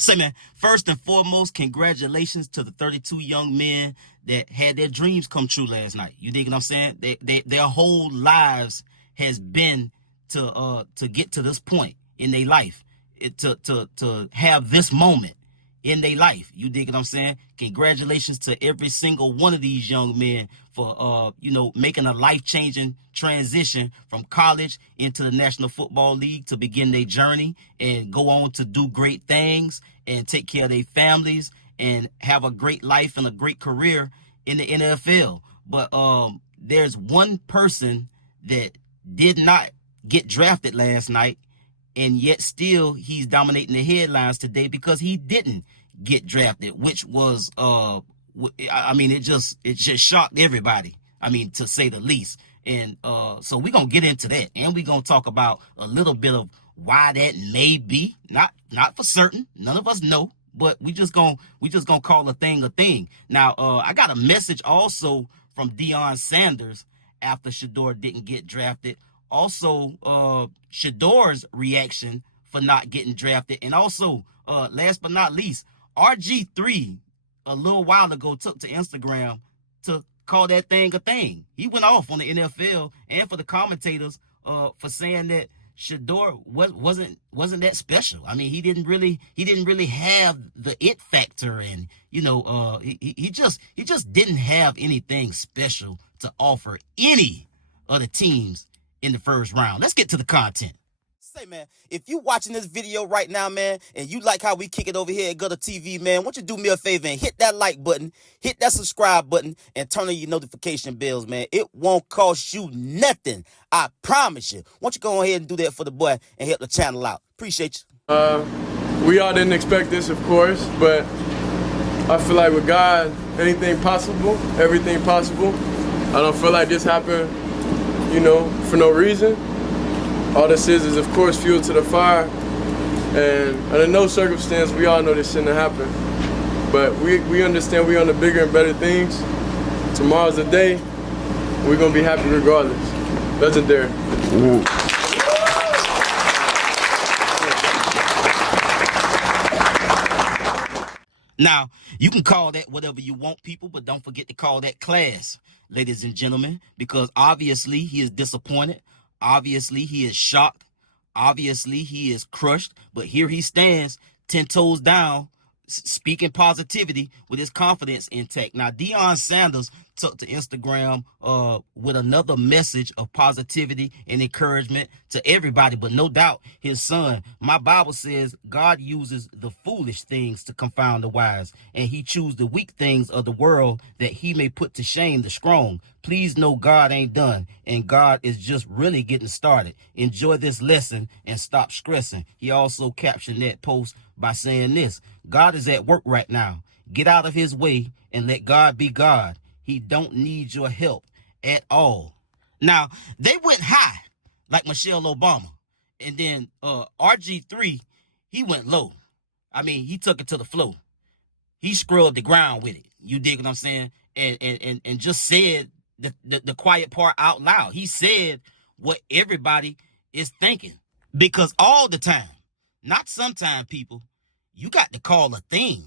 Say, man, first and foremost, congratulations to the 32 young men that had their dreams come true last night. You dig what I'm saying? Their whole lives has been to get to this point in their life, to have this moment in their life. You dig what I'm saying? Congratulations to every single one of these young men for making a life-changing transition from college into the National Football League to begin their journey and go on to do great things and take care of their families and have a great life and a great career in the NFL. But there's one person that did not get drafted last night, and yet still he's dominating the headlines today because he didn't get drafted, which was it just shocked everybody, to say the least. And so we're gonna get into that, and we're gonna talk about a little bit of why that may be. Not for certain, none of us know, but we just gonna call a thing a thing. Now I got a message also from Deion Sanders after Shedeur didn't get drafted. Also, Shedeur's reaction for not getting drafted. And also, last but not least, RG3 a little while ago took to Instagram to call that thing a thing. He went off on the NFL and for the commentators for saying that Shedeur wasn't that special. He didn't really have the it factor, and he just didn't have anything special to offer any of the teams in the first round. Let's get to the content. Say, man, if you watching this video right now, man, and you like how we kick it over here at GuddaTV, man, won't you do me a favor and hit that like button, hit that subscribe button, and turn on your notification bells, man. It won't cost you nothing. I promise you. Won't you go ahead and do that for the boy and help the channel out? Appreciate you. We all didn't expect this, of course, but I feel like with God, anything possible, everything possible. I don't feel like this happened, for no reason. All this is of course, fuel to the fire. And under no circumstance, we all know this shouldn't have happened. But we understand we're on the bigger and better things. Tomorrow's the day. We're going to be happy regardless. Legendary. Now, you can call that whatever you want, people, but don't forget to call that class, ladies and gentlemen, because obviously he is disappointed. Obviously he is shocked. Obviously he is crushed. But here he stands, 10 toes down, speaking positivity with his confidence intact. Now, Deion Sanders took to Instagram with another message of positivity and encouragement to everybody, but no doubt his son. My Bible says God uses the foolish things to confound the wise, and he chooses the weak things of the world that he may put to shame the strong. Please know God ain't done, and God is just really getting started. Enjoy this lesson and stop stressing. He also captioned that post by saying this: God is at work right now. Get out of his way and let God be God. He don't need your help at all. Now, they went high like Michelle Obama. And then RG3, he went low. He took it to the floor. He scrubbed the ground with it. You dig what I'm saying? And just said the quiet part out loud. He said what everybody is thinking. Because all the time, not sometime, people, you got to call a thing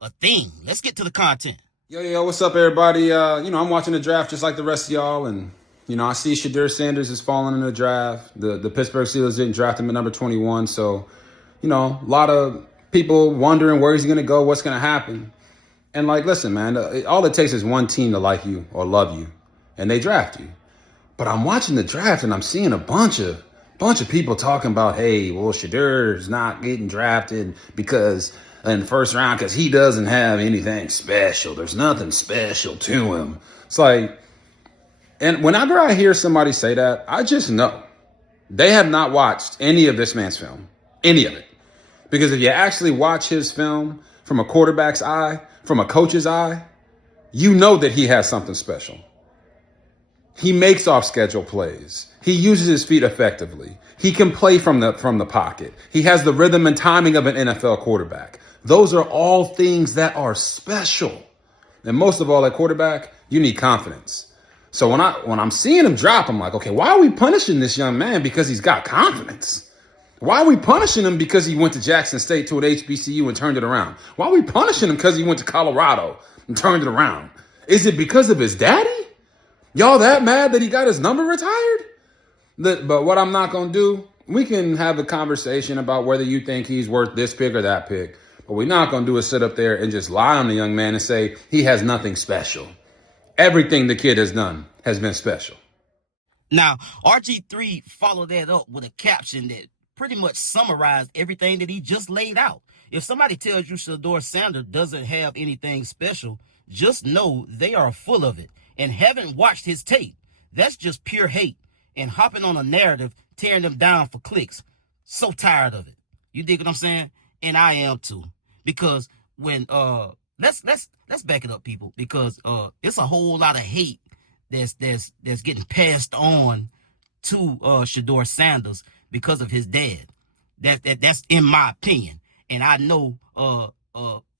a thing. Let's get to the content. Yo, what's up, everybody? I'm watching the draft just like the rest of y'all, and I see Shedeur Sanders is falling in the draft. The Pittsburgh Steelers didn't draft him at number 21, so a lot of people wondering where he's gonna go, what's gonna happen. And listen, man, all it takes is one team to like you or love you, and they draft you. But I'm watching the draft and I'm seeing a bunch of people talking about, hey, well, Shedeur's not getting drafted because in the first round because he doesn't have anything special. There's nothing special to him. It's like, and whenever I hear somebody say that, I just know they have not watched any of this man's film, any of it. Because if you actually watch his film from a quarterback's eye, from a coach's eye, you know that he has something special. He makes off-schedule plays. He uses his feet effectively. He can play from the pocket. He has the rhythm and timing of an NFL quarterback. Those are all things that are special. And most of all, at quarterback, you need confidence. So when I'm seeing him drop, I'm like, okay, why are we punishing this young man? Because he's got confidence. Why are we punishing him because he went to Jackson State to an HBCU and turned it around? Why are we punishing him because he went to Colorado and turned it around? Is it because of his daddy? Y'all that mad that he got his number retired? But what I'm not going to do, we can have a conversation about whether you think he's worth this pick or that pick. But we're not going to do is sit up there and just lie on the young man and say he has nothing special. Everything the kid has done has been special. Now, RG3 followed that up with a caption that pretty much summarized everything that he just laid out. If somebody tells you Shedeur Sanders doesn't have anything special, just know they are full of it and haven't watched his tape. That's just pure hate and hopping on a narrative, tearing them down for clicks. So tired of it. You dig what I'm saying? And I am too. Because when let's back it up, people, because it's a whole lot of hate that's getting passed on to Shedeur Sanders because of his dad. That's in my opinion. And I know a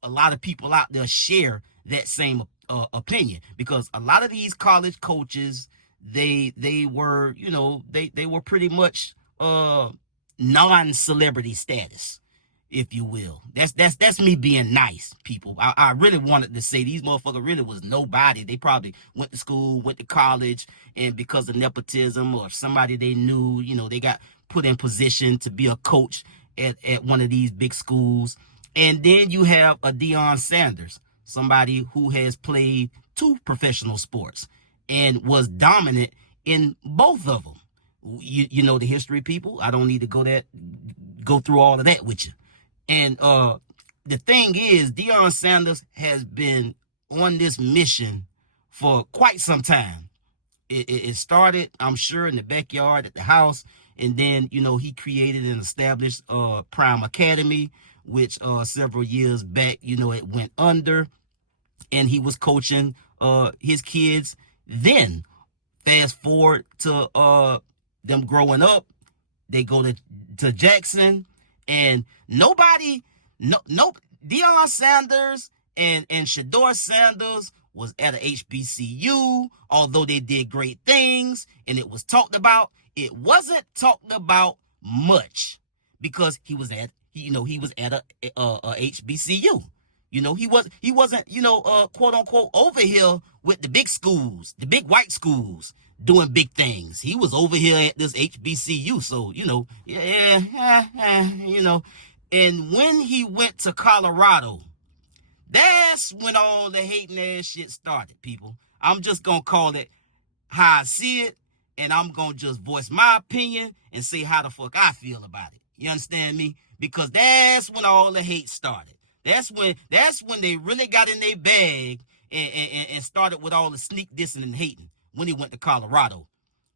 lot of people out there share that same opinion, because a lot of these college coaches, they were, you know, they were pretty much non-celebrity status, if you will. That's me being nice, people. I really wanted to say these motherfuckers really was nobody. They probably went to school, went to college, and because of nepotism or somebody they knew, you know, they got put in position to be a coach at one of these big schools. And then you have a Deion Sanders, somebody who has played 2 professional sports and was dominant in both of them. You know the history, people. I don't need to go through all of that with you. And the thing is, Deion Sanders has been on this mission for quite some time. It started, I'm sure, in the backyard at the house. And then, you know, he created and established Prime Academy, which several years back, you know, it went under. And he was coaching his kids then. Fast forward to them growing up. They go to Jackson. And nobody, Deion Sanders and Shedeur Sanders was at a HBCU, although they did great things and it was talked about. It wasn't talked about much because he was at a HBCU. You know, he wasn't, you know, quote unquote over here with the big schools, the big white schools doing big things. He was over here at this HBCU. So, you know, you know, and when he went to Colorado, that's when all the hating ass shit started, people. I'm just going to call it how I see it. And I'm going to just voice my opinion and say how the fuck I feel about it. You understand me? Because that's when all the hate started. That's when they really got in their bag and started with all the sneak dissing and hating when he went to Colorado.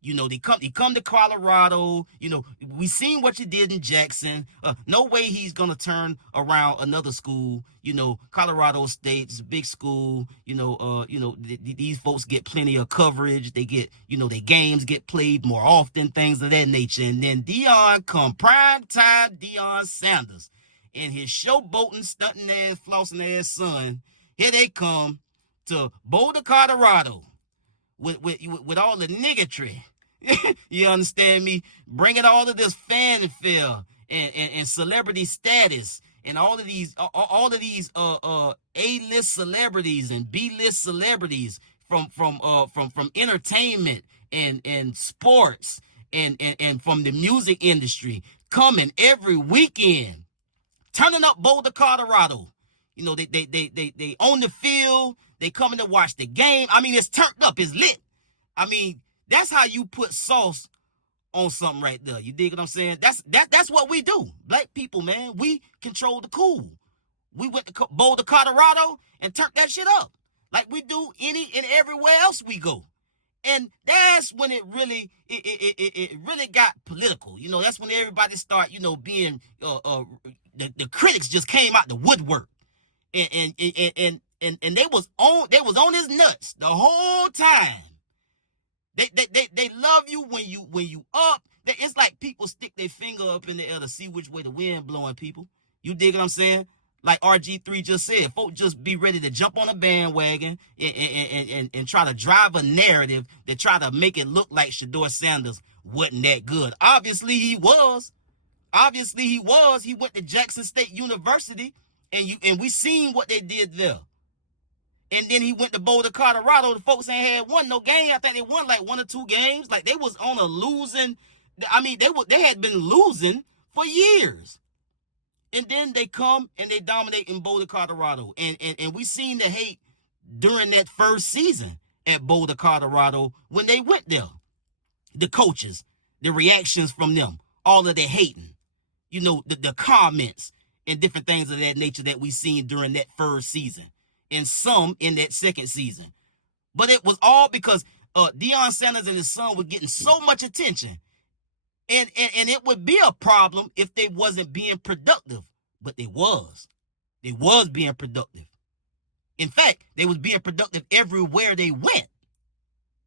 You know, he come to Colorado. You know, we seen what you did in Jackson. No way he's gonna turn around another school. You know, Colorado State's a big school. You know, these folks get plenty of coverage. They get, you know, their games get played more often, things of that nature. And then Deion come prime time Deion Sanders and his showboating, stunting ass, flossing ass son. Here they come to Boulder, Colorado, with all the niggatry. You understand me? Bringing all of this fanfare and celebrity status and all of these A-list celebrities and B-list celebrities from entertainment and sports and from the music industry coming every weekend, turning up Boulder, Colorado. You know, they on the field. They coming to watch the game. I mean, it's turned up. It's lit. I mean, that's how you put sauce on something right there. You dig what I'm saying? That's what we do. Black people, man. We control the cool. We went to Boulder, Colorado and turned that shit up like we do any and everywhere else we go. And that's when it really got political. You know, that's when everybody start, you know, being the critics just came out the woodwork. And they was on his nuts the whole time. They love you when you up. It's like people stick their finger up in the air to see which way the wind blowing, people. You dig what I'm saying? Like RG3 just said, folks just be ready to jump on a bandwagon and try to drive a narrative that try to make it look like Shedeur Sanders wasn't that good. Obviously he was. Obviously he was. He went to Jackson State University, and we seen what they did there. And then he went to Boulder, Colorado. The folks ain't had won no game. I think they won like 1 or 2 games. Like they was on a losing. I mean, they had been losing for years. And then they come and they dominate in Boulder, Colorado. And we seen the hate during that first season at Boulder, Colorado when they went there. The coaches, the reactions from them, all of the hating, you know, the comments and different things of that nature that we seen during that first season, and some in that second season. But it was all because Deion Sanders and his son were getting so much attention. And it would be a problem if they wasn't being productive. But they was. They was being productive. In fact, they was being productive everywhere they went.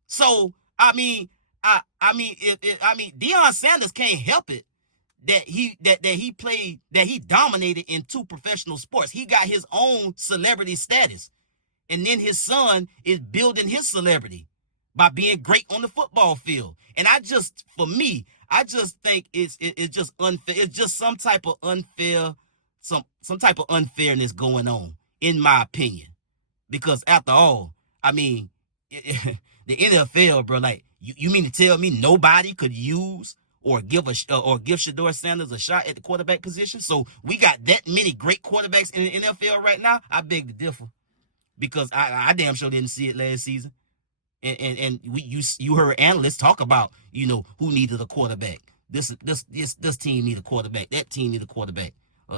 So, I mean, Deion Sanders can't help it that he dominated in 2 professional sports. He got his own celebrity status. And then his son is building his celebrity by being great on the football field. And I just think it's just unfair. It's just some type of unfair, some type of unfairness going on, in my opinion. Because after all, I mean, the NFL, bro, like you mean to tell me nobody could use or give Shedeur Sanders a shot at the quarterback position? So we got that many great quarterbacks in the NFL right now? I beg to differ, because I damn sure didn't see it last season. And you heard analysts talk about, you know, who needed a quarterback. This team need a quarterback. That team need a quarterback.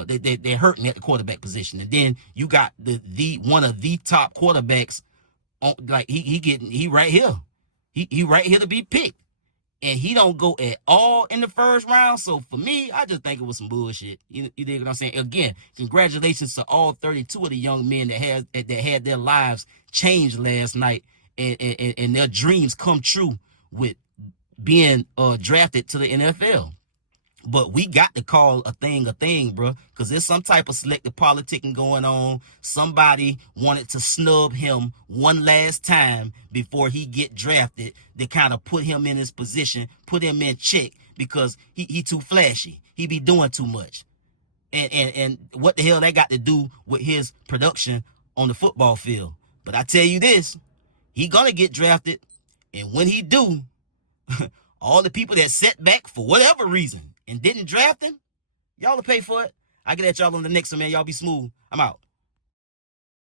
They're hurting at the quarterback position. And then you got the one of the top quarterbacks on, like he right here. He right here to be picked. And he don't go at all in the first round. So for me, I just think it was some bullshit. You dig what I'm saying? Again, congratulations to all 32 of the young men that had their lives changed last night, and their dreams come true with being drafted to the NFL. But we got to call a thing, bro, because there's some type of selective politicking going on. Somebody wanted to snub him one last time before he get drafted to kind of put him in his position, put him in check, because he too flashy. He be doing too much. And what the hell that got to do with his production on the football field? But I tell you this, he gonna get drafted, and when he do, all the people that set back for whatever reason and didn't draft him, y'all will pay for it. I get at y'all on the next one, man. Y'all be smooth. I'm out.